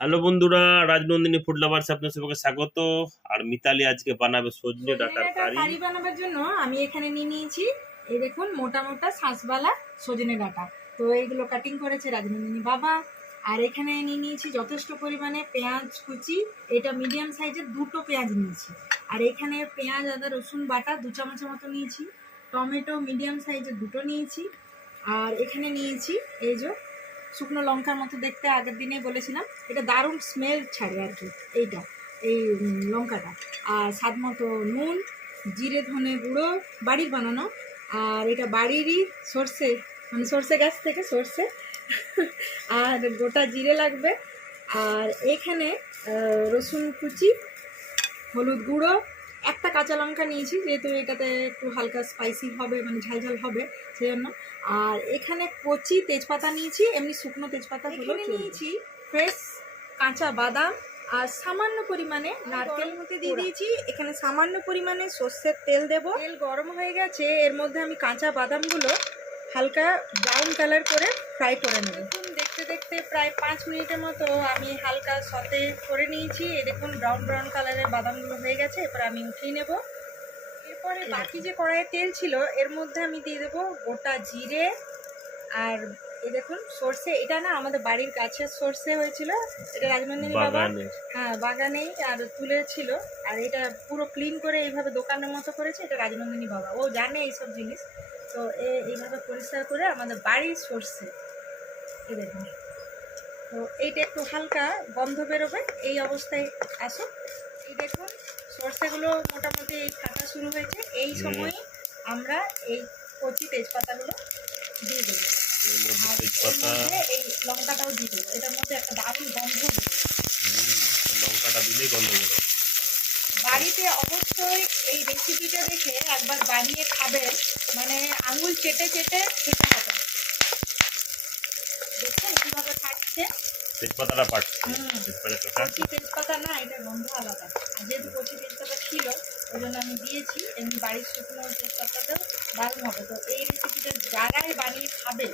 Hello বন্ধুরা, Rajnandini food lovers আপনার সবাইকে স্বাগত। আর মিতালি আজকে বানাবে সজনে ডাঁটার কারি। কারি বানাবার জন্য আমি এখানে নিয়ে নিয়েছি, এই দেখুন মোটা মোটা শাঁসওয়ালা সজনে ডাঁটা। তো এইগুলো কাটিং করেছে রাজনন্দিনী বাবা। আর এখানে নিয়ে নিয়েছি যথেষ্ট পরিমাণে পেঁয়াজ কুচি, এটা মিডিয়াম সাইজের দুটো পেঁয়াজ নিয়েছি। আর এখানে পেঁয়াজ আদা রসুন বাটা 2 চামচের মতো নিয়েছি। টমেটো মিডিয়াম সাইজের দুটো নিয়েছি। আর এখানে নিয়েছি এই যে শুকনো লঙ্কার মতো দেখতে, আগের দিনেই বলেছিলাম, এটা দারুণ স্মেল ছাড়ে আর কি এইটা, এই লঙ্কাটা। আর স্বাদ মতো নুন, জিরে ধনে গুঁড়ো বাড়ির বানানো, আর এটা বাড়িরই সর্ষে, মানে সর্ষে গাছ থেকে সর্ষে আর গোটা জিরে লাগবে। আর এখানে রসুন কুচি, হলুদ গুঁড়ো, একটা কাঁচা লঙ্কা নিয়েছি যেহেতু এটাতে একটু হালকা স্পাইসি হবে, মানে ঝালঝাল হবে সেই জন্য। আর এখানে কচি তেজপাতা নিয়েছি, এমনি শুকনো তেজপাতা নিয়েছি, ফ্রেশ কাঁচা বাদাম, আর সামান্য পরিমাণে নারকেল মধ্যে দিয়ে দিয়েছি। এখানে সামান্য পরিমাণে সর্ষের তেল দেব। তেল গরম হয়ে গেছে, এর মধ্যে আমি কাঁচা বাদামগুলো হালকা ব্রাউন কালার করে ফ্রাই করে নেব। দেখতে দেখতে প্রায় 5 মিনিটের মতো আমি হালকা সতে করে নিয়েছি। এই দেখুন ব্রাউন ব্রাউন কালারের বাদামগুলো হয়ে গেছে, এরপর আমি উঠিয়ে নেব। এরপরে বাকি যে কড়াইয়ে তেল ছিল এর মধ্যে আমি দিয়ে দেবো গোটা জিরে, আর এই দেখুন সর্ষে, এটা না আমাদের বাড়ির গাছের সর্ষে হয়েছিল, এটা রাজনন্দিনী বাবা হ্যাঁ বাগানেই আর তুলেছিল। আর এটা পুরো ক্লিন করে এইভাবে দোকানের মতো করেছে, এটা রাজনন্দিনী বাবা, ও জানে এইসব জিনিস। তো এইভাবে পরিষ্কার করে আমাদের বাড়ির সর্ষে, এই দেখুন। তো এইটা একটু হালকা গন্ধ বেরোবে, এই অবস্থায় আসো। এই দেখুন সর্ষেগুলো মোটামুটি ফাটা শুরু হয়েছে, এই সময় আমরা এই কচি তেজপাতাগুলো দিয়ে দেবো। এই লঙ্কাটাও দিয়ে দেবো, এটার মধ্যে একটা দারুণ গন্ধ বেরোবে। লঙ্কাটা দিলেই গন্ধ বেরোবে। বাড়িতে অবশ্যই এই রেসিপিটা দেখে একবার বানিয়ে খাবেন, মানে আঙুল চেটে চেটে খেতে হবে। দেখুন কিভাবে খাচ্ছে, তেজপাতাটা পাচ্ছে। কচি তেজপাতা না, এটা গন্ধ আলাদা। আর যেহেতু কচি তেজপাতা ছিল ওই জন্য আমি দিয়েছি, এমনি বাড়ির শুকনো তেজপাতাতেও দারুণ হবে। তো এই রেসিপিটা যারাই বানিয়ে খাবে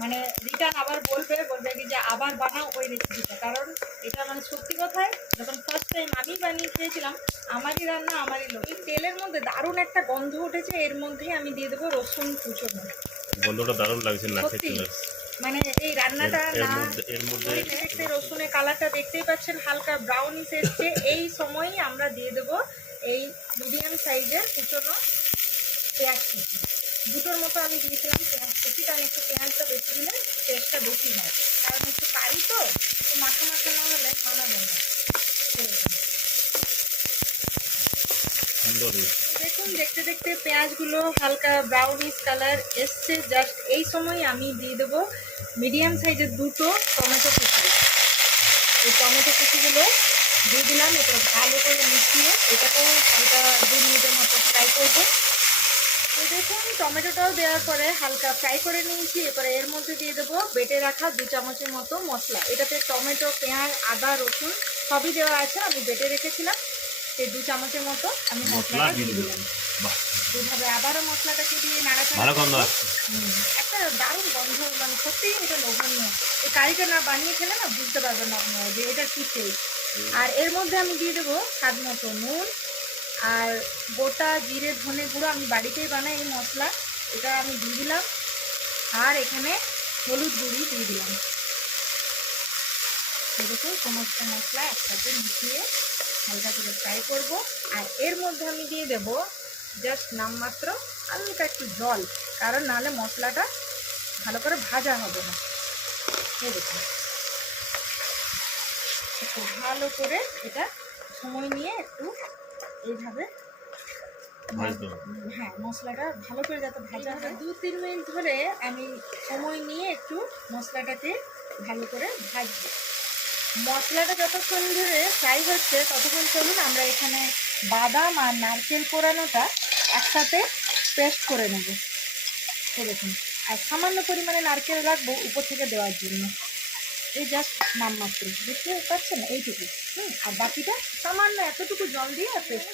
মানে রিটার্ন আবার বলবে কি যে আবার বানাও ওই রেসিপিটা, কারণ এটা মানে সত্যি কথাই, যখন ফার্স্ট টাইম আমি বানিয়ে খেয়েছিলাম, আমারই রান্না আমারই লোক। এই তেলের মধ্যে দারুণ একটা গন্ধ উঠেছে, এর মধ্যেই আমি দিয়ে দেবো রসুন কুচোনো। গন্ধটা দারুণ লাগছে না সত্যি, মানে এই রান্নাটা না দেখতে রসুনের কালারটা দেখতেই পাচ্ছেন হালকা ব্রাউনিশ এসছে। এই সময়ই আমরা দিয়ে দেব এই মিডিয়াম সাইজের কুচনো পেঁয়াজ কুচি, দুটোর মতো আমি দিয়েছিলাম পেঁয়াজ কুচি, কারণ একটু পেঁয়াজটা বেশি দিলে টেস্টটা বেশি হয়, কারণ একটু কারি তো একটু মাখা মাখা না হলে মানাবে না। দেখুন দেখতে দেখতে পেঁয়াজগুলো হালকা ব্রাউনিশ কালার এসছে, জাস্ট এই সময় আমি দিয়ে দেবো মিডিয়াম সাইজের দুটো টমেটো কুচি। এই টমেটো কুচিগুলো দিয়ে দিলাম, এটা ভালো করে মিশিয়ে এটাকেও হালকা 2 মিনিটের মতো ফ্রাই করবো। তো দেখুন টমেটোটাও দেওয়ার পরে হালকা ফ্রাই করে নিয়েছি, এরপরে এর মধ্যে দিয়ে দেবো বেটে রাখা 2 চামচের মতো মশলা। এটাতে টমেটো পেঁয়াজ আদা রসুন সবই দেওয়া আছে, আমি বেটে রেখেছিলাম। সেই 2 চামচের মতো আমি মশলাটা দিয়ে দিলাম। এইভাবে আবারও মশলাটাকে দিয়ে নাড়াচাড়া, একটা দারুণ গন্ধ, মানে সত্যিই এটা লোভনীয়। এই কারিটা না বানিয়ে খেলে না বুঝতে পারবেন না আপনারা যে এটা কী টেস্ট। আর এর মধ্যে আমি দিয়ে দেবো স্বাদ মতো নুন, আর গোটা জিরে ধনে গুঁড়ো, আমি বাড়িতেই বানাই এই মশলা, এটা আমি দিয়ে দিলাম। আর এখানে হলুদ গুঁড়ি দিয়ে দিলাম। দেখুন সমস্ত মশলা একসাথে মিশিয়ে হালকা করে ফ্রাই করবো। আর এর মধ্যে আমি দিয়ে দেবো জাস্ট নামমাত্র হালকা একটু জল, কারণ নাহলে মশলাটা ভালো করে ভাজা হবে না। এই দেখুন একটু ভালো করে এটা সময় নিয়ে একটু এইভাবে, হ্যাঁ মশলাটা ভালো করে যাতে ভাজা হয়, 2-3 মিনিট ধরে আমি সময় নিয়ে একটু মশলাটাকে ভালো করে ভাজবো। মশলাটা যতক্ষণ ধরে ফ্রাই হচ্ছে ততক্ষণ চলুন আমরা এখানে বাদাম আর নারকেল কোরানোটা একসাথে পেস্ট করে নেব। এই দেখুন, আর সামান্য পরিমাণে নারকেল রাখবো উপর থেকে দেওয়ার জন্য, এই জাস্ট নামমাত্র, দেখতে পাচ্ছেন এইটুকু। আর বাকিটা সামান্য এতটুকু জল দিয়ে পেস্ট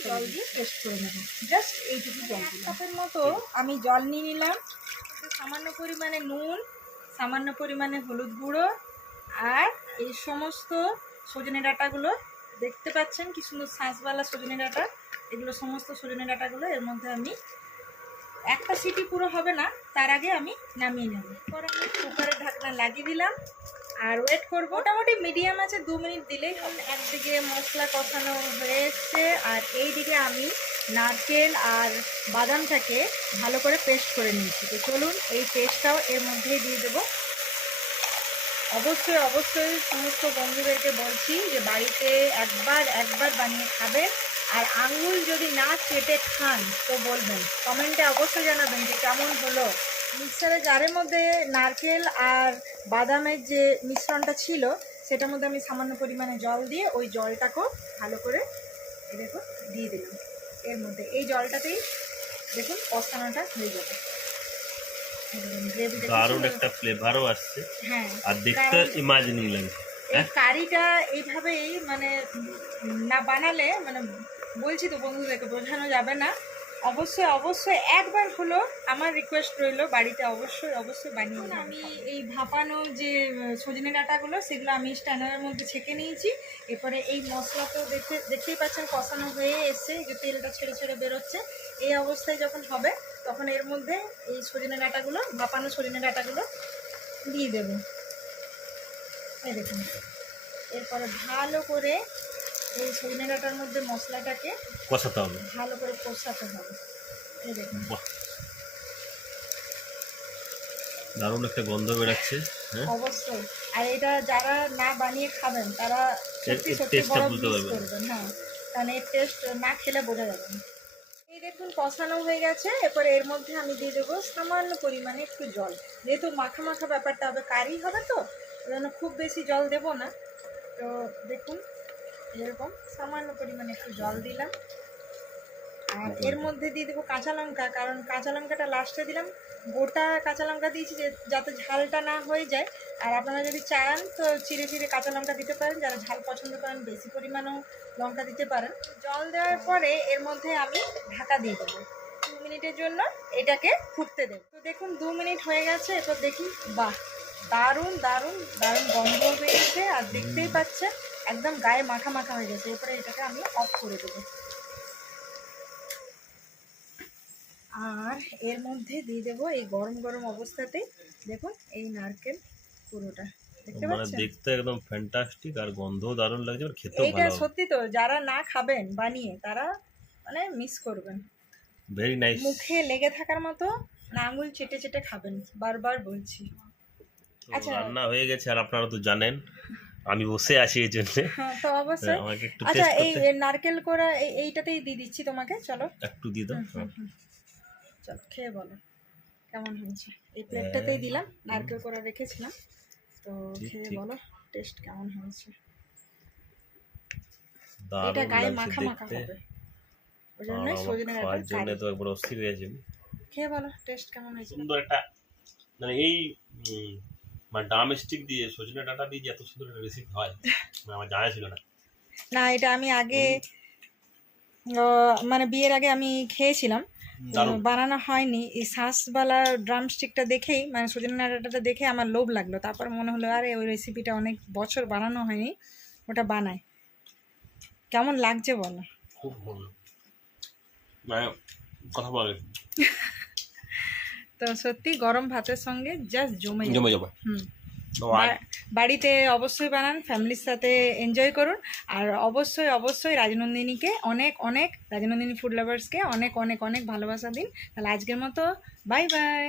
করে নেব, জাস্ট এইটুকু জল দিয়ে। কাপের মতো আমি জল নিয়ে নিলাম, সামান্য পরিমাণে নুন, সামান্য পরিমাণে হলুদ গুঁড়ো, আর এই সমস্ত সজনে ডাঁটাগুলো দেখতে পাচ্ছেন কি সুন্দর শাঁসওয়ালা সজনে ডাঁটা, এগুলো সমস্ত সজনে ডাঁটাগুলো এর মধ্যে আমি একটা সিটি পুরো হবে না, তার আগে আমি নামিয়ে নেব। পরে আমি কুকারের ঢাকনা লাগিয়ে দিলাম আর ওয়েট করব। মোটামুটি মিডিয়াম আছে 2 মিনিট দিলেই হবে। একদিকে মশলা কষানো হয়ে এসছে আর এই দিকে আমি নারকেল আর বাদামটাকে ভালো করে পেস্ট করে নিয়েছি। তো চলুন এই পেস্টটাও এর মধ্যেই দিয়ে দেবো। অবশ্যই অবশ্যই সমস্ত বন্ধুদেরকে বলছি যে বাড়িতে একবার বানিয়ে খাবে। আর আঙুল যদি না চেটে খান তো বলবেন, কমেন্টে অবশ্যই জানাবেন যে কেমন হলো। মিক্সারের জারের মধ্যে নারকেল আর বাদামের যে মিশ্রণটা ছিল সেটার মধ্যে আমি সামান্য পরিমাণে জল দিয়ে ওই জলটাকেও ভালো করে দেখুন দিয়ে দিলাম এর মধ্যে। এই জলটাতেই দেখুন কষানোটা হয়ে যাবে। দারুণ একটা ফ্লেভারও আসছে, হ্যাঁ, আর দেখতে ইমাজিনিং লাগছে। এই কারিটা এইভাবেই মানে না বানালে মানে বলছি তো বন্ধুদেরকে বোঝানো যাবে না। অবশ্যই অবশ্যই একবার হলো আমার রিকোয়েস্ট রইলো বাড়িতে অবশ্যই বানিয়ে। আমি এই ভাপানো যে সজনে ডাঁটাগুলো সেগুলো আমি স্ট্যান্ডারের মধ্যে ছেঁকে নিয়েছি। এরপরে এই মশলা তো দেখতেই পাচ্ছেন কষানো হয়ে এসছে, যে তেলটা ছেড়ে ছেড়ে বেরোচ্ছে। এই অবস্থায় যখন হবে তখন এর মধ্যে এই সজনে ডাঁটাগুলো, ভাপানো সজনে ডাঁটাগুলো দিয়ে দেবো। এই দেখুন, এরপরে ভালো করে এই সজনে ডাঁটার মধ্যে মশলাটাকে কষাতে হবে, ভালো করে কষাতে হবে। এই দেখুন দারুণ একটা গন্ধ বেরাচ্ছে। অবশ্যই। আর এটা যারা না বানিয়ে খাবেন তারা সত্যি বড় মিস করবেন। হ্যাঁ, কারণ এর টেস্ট না খেলে বোঝা যাবে না। এই দেখুন কষানো হয়ে গেছে। এরপরে এর মধ্যে আমি দিয়ে দেবো সামান্য পরিমাণে একটু জল, যেহেতু মাখা মাখা ব্যাপারটা হবে, কারি হবে তো ওই জন্য খুব বেশি জল দেব না। তো দেখুন এরকম সামান্য পরিমাণে একটু জল দিলাম। আর এর মধ্যে দিয়ে দেবো কাঁচা লঙ্কা, কারণ কাঁচা লঙ্কাটা লাস্টে দিলাম। গোটা কাঁচা লঙ্কা দিয়েছি যাতে ঝালটা না হয়ে যায়। আর আপনারা যদি চান তো চিড়ে চিড়ে কাঁচা লঙ্কা দিতে পারেন, যারা ঝাল পছন্দ করেন বেশি পরিমাণেও লঙ্কা দিতে পারেন। জল দেওয়ার পরে এর মধ্যে আমি ঢাকা দিয়ে দেবো 2 মিনিটের জন্য, এটাকে ফুটতে দেবো। তো দেখুন 2 মিনিট হয়ে গেছে। এরপর দেখি বাহ, দারুণ দারুণ দারুণ গন্ধ বেরিয়েছে। আর দেখতেই পাচ্ছেন একদম গায়ে মাখা মাখা হয়ে গেছে। এরপরে এটাকে আমি অফ করে দেবো। আর এর মধ্যে দিয়ে দেবো এই গরম গরম অবস্থাতেই দেখুন এই নারকেল পুরোটা, দেখতে মানে পাচ্ছেন? দেখতে একদম ফ্যান্টাস্টিক, আর গন্ধও দারুণ লাগছে, আর খেতেও এইটা ভালো। সত্যি তো যারা না খাবেন বানিয়ে তারা মানে মিস করবেন। Very nice. মুখে লেগে থাকার মতো, না আঙুল চেটে চেটে খাবেন, বারবার বলছি। আচ্ছা, রান্না হয়ে গেছে, আর আপনারা তো জানেন আমি বসে আছি এই জন্য। হ্যাঁ তো অবশ্যই। আমাকে একটু আচ্ছা, টেস্ট এই করতে নারকেল কোড়া এইটাতেই দিয়ে দিচ্ছি তোমাকে, চলো একটু দিয়ে দাও। চলো খেয়ে বলো কেমন হয়েছে। এই প্লেটটাতেই দিলাম, নারকেল কোড়া রেখেছিলাম, তো খেয়ে বলো টেস্ট কেমন হয়েছে। এটা গায়ে মাখা মাখা হবে, ওই জন্যই সজনে খাওয়ার জন্য তো একবার অস্থির হয়ে যাবে। খেয়ে বলো টেস্ট কেমন হয়েছে। সুন্দর একটা মানে এই মানে ড্রামস্টিক দিয়ে সজনে ডাঁটা দিয়ে যে এত সুন্দর একটা রেসিপি হয় আমার জানা ছিল না। না, এটা আমি আগে মানে বিয়ের আগে আমি খেয়েছিলাম, বানানো হয়নি। এই শাঁসওয়ালা ড্রামস্টিকটা দেখেই মানে সজনে ডাঁটাটা দেখে আমার লোভ লাগলো। তারপর মনে হলো আরে ওই রেসিপিটা অনেক বছর বানানো হয়নি, ওটা বানায়। কেমন লাগছে বলো? খুব ভালো, মানে কথা বলে তো সত্যি গরম ভাতের সঙ্গে জাস্ট জমে যাবে। বাড়িতে অবশ্যই বানান, ফ্যামিলির সাথে এনজয় করুন। আর অবশ্যই অবশ্যই রাজনন্দিনীকে অনেক অনেক, রাজনন্দিনী ফুড লাভার্সকে অনেক অনেক অনেক ভালোবাসা দিন। তাহলে আজকের মতো বাই বাই।